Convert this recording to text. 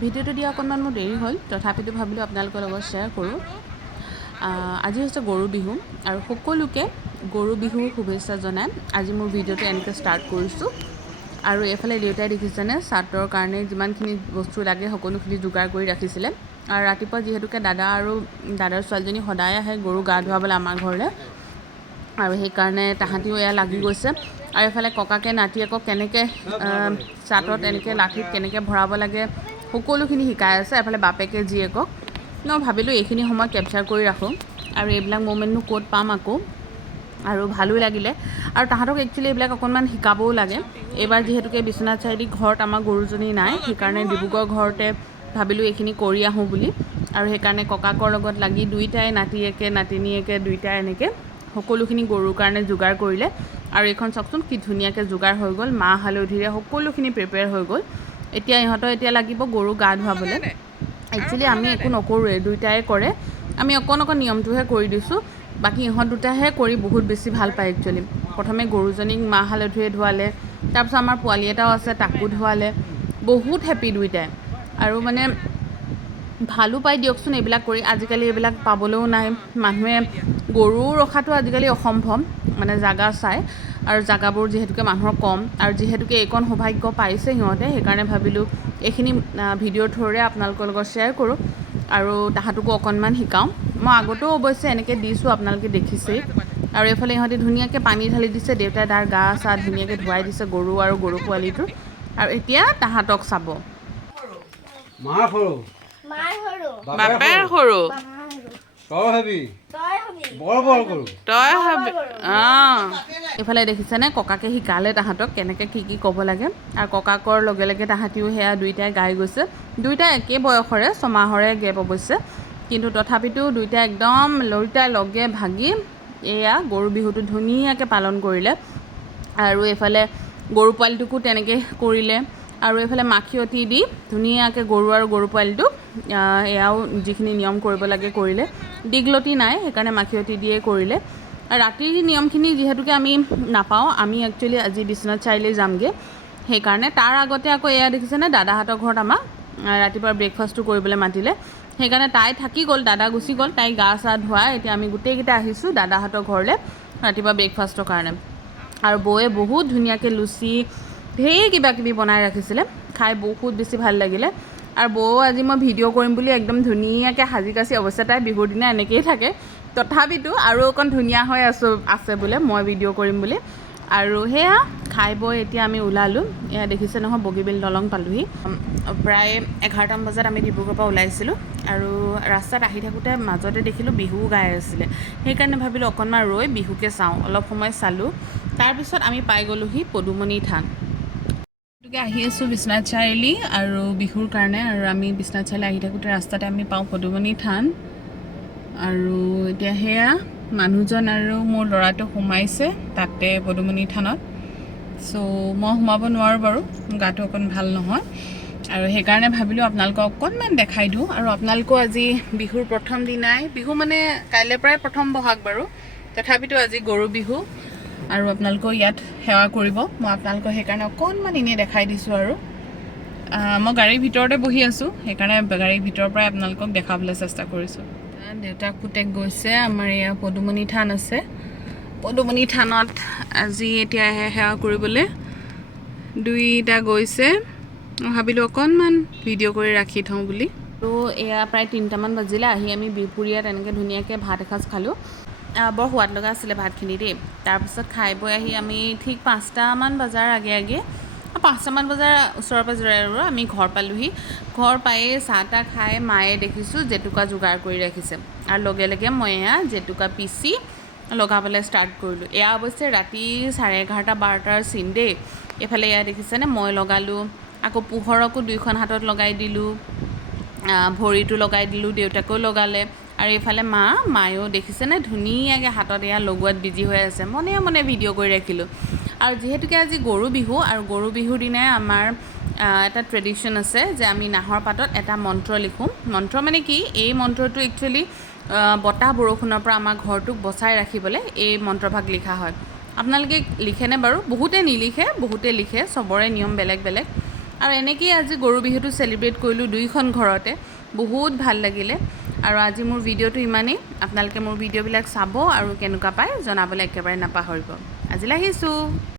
ভিডিঅ'টো দিয়া অকণমান মোৰ দেৰি হ'ল, তথাপিতো ভাবিলোঁ আপোনালোকৰ লগত শ্বেয়াৰ কৰোঁ। আজি হৈছে গৰু বিহু আৰু সকলোকে গৰু বিহুৰ শুভেচ্ছা জনাই আজি মোৰ ভিডিঅ'টো এনেকৈ ষ্টাৰ্ট কৰিছোঁ। আৰু এইফালে দেউতাই দেখিছেনে চাটৰ কাৰণে যিমানখিনি বস্তু লাগে সকলোখিনি যোগাৰ কৰি ৰাখিছিলে। আৰু ৰাতিপুৱা যিহেতুকে দাদা আৰু দাদাৰ ছোৱালীজনী সদায় আহে গৰু গা ধুৱাবলৈ আমাৰ ঘৰলৈ, আৰু সেইকাৰণে তাহাঁতিও এয়া লাগি গৈছে। আৰু এইফালে ককাকে নাতিয়েকক কেনেকৈ চাটত এনেকৈ লাঠিত কেনেকৈ ভৰাব লাগে সকলোখিনি শিকাই আছে। এফালে বাপেকে জীয়েকক মই ভাবিলোঁ এইখিনি সময় কেপচাৰ কৰি ৰাখোঁ, আৰু এইবিলাক মোমেণ্টনো ক'ত পাম আকৌ, আৰু ভালো লাগিলে। আৰু তাহাঁতক একচুৱেলি এইবিলাক অকণমান শিকাবও লাগে। এইবাৰ যিহেতুকে বিশ্বনাথ চাৰিআলি ঘৰত আমাৰ গৰুজনী নাই, সেইকাৰণে ডিব্ৰুগড় ঘৰতে ভাবিলোঁ এইখিনি কৰি আহোঁ বুলি। আৰু সেইকাৰণে ককাকৰ লগত লাগি দুইটাই নাতিয়েকে নাতিনীয়েকে দুইটাই এনেকৈ সকলোখিনি গৰুৰ কাৰণে যোগাৰ কৰিলে। আৰু এইখন চাওকচোন কি ধুনীয়াকৈ যোগাৰ হৈ গ'ল, মাহ হালধিৰে সকলোখিনি প্ৰিপেয়াৰ হৈ গ'ল। এতিয়া ইহঁতৰ লাগিব গৰু গা ধুৱাবলৈ। একচুৱেলি আমি একো নকৰোঁৱে, দুইটাই কৰে। আমি অকণ নিয়মটোহে কৰি দিছোঁ, বাকী ইহঁত দুটাহে কৰি বহুত বেছি ভাল পায় একচুৱেলি। প্ৰথমে গৰুজনীক মাহ হালধিৰে ধুৱালে, তাৰপিছত আমাৰ পোৱালি এটাও আছে তাকো ধুৱালে। বহুত হেপী দুইটাই, আৰু মানে ভালো পাই দিয়কচোন এইবিলাক কৰি। আজিকালি এইবিলাক পাবলৈও নাই, মানুহে গৰু ৰখাটো আজিকালি অসম্ভৱ, মানে জাগা চাই। আৰু জাগাবোৰ যিহেতুকে মানুহৰ কম, আৰু যিহেতুকে এইকণ সৌভাগ্য পাইছে সিহঁতে, সেইকাৰণে ভাবিলোঁ এইখিনি ভিডিঅ'ৰ থ্ৰুৰে আপোনালোকৰ লগত শ্বেয়াৰ কৰোঁ আৰু তাহাঁতকো অকণমান শিকাওঁ। মই আগতেও অৱশ্যে এনেকৈ দিছোঁ, আপোনালোকে দেখিছেই। আৰু এইফালে ইহঁতে ধুনীয়াকৈ পানী ঢালি দিছে, দেউতাই তাৰ গা চা ধুনীয়াকৈ ধুৱাই দিছে গৰু আৰু গৰু পোৱালিটোৰ। আৰু এতিয়া তাহাঁতক চাব। বাপেৰ সৰু তই হবি। এইফালে দেখিছেনে ককাকে শিকালে তাহাঁতক কেনেকৈ কি ক'ব লাগে। আৰু ককাকৰ লগে লগে তাহাঁতিও সেয়া দুইটাই গাই গৈছে। দুইটাই একে বয়সৰে, ছমাহৰে গেপ অৱশ্যে, কিন্তু তথাপিতো দুইটাই একদম দুইটাই লগে ভাগি এয়া গৰু বিহুটো ধুনীয়াকৈ পালন কৰিলে। আৰু এইফালে গৰু পোৱালিটোকো তেনেকৈ কৰিলে। আৰু এইফালে মাখিয়তী দি ধুনীয়াকৈ গৰু আৰু গৰু পোৱালিটোক এয়াও যিখিনি নিয়ম কৰিব লাগে কৰিলে। দীঘলতি নাই, সেইকাৰণে মাখিয়তী দিয়ে কৰিলে। ৰাতিৰ নিয়মখিনি যিহেতুকে আমি নাপাওঁ, আমি একচুৱেলি আজি বিশ্বনাথ চাৰিআলি যামগৈ, সেইকাৰণে তাৰ আগতে আকৌ এয়া দেখিছেনে দাদাহঁতৰ ঘৰত আমাক ৰাতিপুৱা ব্ৰেকফাষ্টটো কৰিবলৈ মাতিলে। সেইকাৰণে তাই থাকি গ'ল, দাদা গুচি গ'ল, তাই গা চা ধুৱাই এতিয়া আমি গোটেইকেইটা আহিছোঁ দাদাহঁতৰ ঘৰলৈ ৰাতিপুৱা ব্ৰেকফাষ্টৰ কাৰণে। আৰু বৌয়ে বহুত ধুনীয়াকৈ লুচি ঢেৰ কিবা কিবি বনাই ৰাখিছিলে, খাই বহুত বেছি ভাল লাগিলে। আৰু বৌ আজি মই ভিডিঅ' কৰিম বুলি একদম ধুনীয়াকৈ সাজি কাচি, অৱশ্যে তাই বিহুৰ দিনা এনেকৈয়ে থাকে, তথাপিতো আৰু অকণ ধুনীয়া হৈ আছে বোলে মই ভিডিঅ' কৰিম বুলি। আৰু সেয়া খাই বৈ এতিয়া আমি ওলালোঁ। এয়া দেখিছে নহয় বগীবিল দলং পালোঁহি। প্ৰায় 11টামান বজাত আমি ডিব্ৰুগড়ৰ পৰা ওলাইছিলোঁ, আৰু ৰাস্তাত আহি থাকোঁতে মাজতে দেখিলোঁ বিহু গাই আছিলে। সেইকাৰণে ভাবিলোঁ অকণমান ৰৈ বিহুকে চাওঁ, অলপ সময় চালোঁ। তাৰপিছত আমি পাই গ'লোহি পদুমণি থান। গতিকে আহি আছোঁ বিশ্বনাথ চাৰিআলি আৰু বিহুৰ কাৰণে। আৰু আমি বিশ্বনাথ চাৰিআলি আহি থাকোঁতে ৰাস্তাতে আমি পাওঁ পদুমণি থান। আৰু এতিয়া সেয়া মানুহজন আৰু মোৰ ল'ৰাটো সোমাইছে তাতে পদুমণি থানত। চ' মই সোমাব নোৱাৰোঁ বাৰু, গাটো অকণ ভাল নহয়, আৰু সেইকাৰণে ভাবিলোঁ আপোনালোকক অকণমান দেখাই দিওঁ। আৰু আপোনালোকেও আজি বিহুৰ প্ৰথম দিনাই, বিহু মানে কাইলৈ পৰাই প্ৰথম বহাগ বাৰু, তথাপিতো আজি গৰু বিহু, আৰু আপোনালোকেও ইয়াত সেৱা কৰিব। মই আপোনালোকক সেইকাৰণে অকণমান এনেই দেখাই দিছোঁ। আৰু মই গাড়ীৰ ভিতৰতে বহি আছোঁ, সেইকাৰণে গাড়ীৰ ভিতৰৰ পৰাই আপোনালোকক দেখাবলৈ চেষ্টা কৰিছোঁ। দেউতাক পুতেক গৈছে, আমাৰ এয়া পদুমণি থান আছে, পদুমণি থানত আজি এতিয়া সেৱা কৰিবলৈ দুইটা গৈছে। মই ভাবিলোঁ অকণমান ভিডিঅ' কৰি ৰাখি থওঁ বুলি। তো এয়া প্ৰায় 3টামান বাজিলে, আহি আমি বিহপুৰীয়াত এনেকৈ ধুনীয়াকৈ ভাত এসাঁজ খালোঁ। বৰ সোৱাদ লগা আছিলে ভাতখিনি দেই। তাৰপিছত খাই বৈ আহি আমি ঠিক 5টামান বজাৰ আগে 5টামান বজাৰ ওচৰে পাঁজৰে আৰু আমি ঘৰ পালোঁহি। ঘৰ পায়েই চাহ তাহ খাই মায়ে দেখিছোঁ জেতুকা যোগাৰ কৰি ৰাখিছে, আৰু লগে লগে মই এয়া জেতুকা পিচি লগাবলৈ ষ্টাৰ্ট কৰিলোঁ। এয়া অৱশ্যে ৰাতি 11:30-12টাৰ চিন দেই। এইফালে এয়া দেখিছেনে মই লগালোঁ, আকৌ পোহৰকো 2খন হাতত লগাই দিলোঁ, ভৰিটো লগাই দিলোঁ, দেউতাকেও লগালে। আৰু এইফালে মায়েও দেখিছেনে ধুনীয়াকৈ হাতত এয়া লগোৱাত বিজি হৈ আছে। মনে মনে ভিডিঅ' কৰি ৰাখিলোঁ। আৰু যিহেতুকে আজি গৰু বিহু, আৰু গৰু বিহুৰ দিনাই আমাৰ এটা ট্ৰেডিশ্যন আছে যে আমি নাহৰ পাতত এটা মন্ত্ৰ লিখোঁ। মন্ত্ৰ মানে কি, এই মন্ত্ৰটো একচুৱেলি বতাহ বৰষুণৰ পৰা আমাৰ ঘৰটোক বচাই ৰাখিবলৈ এই মন্ত্ৰভাগ লিখা হয়। আপোনালোকে লিখেনে বাৰু? বহুতে নিলিখে, বহুতে লিখে, চবৰে নিয়ম বেলেগ বেলেগ। আৰু এনেকেই আজি গৰু বিহুটো চেলিব্ৰেট কৰিলোঁ দুইখন ঘৰতে বহুত ভাল লাগিলে আৰু আজি মোৰ ভিডিঅ'টো ইমানেই আপোনালোকে মোৰ ভিডিঅ'বিলাক চাব আৰু কেনেকুৱা পায় জনাবলৈ একেবাৰে নাপাহৰিব আজিলৈ আহিছোঁ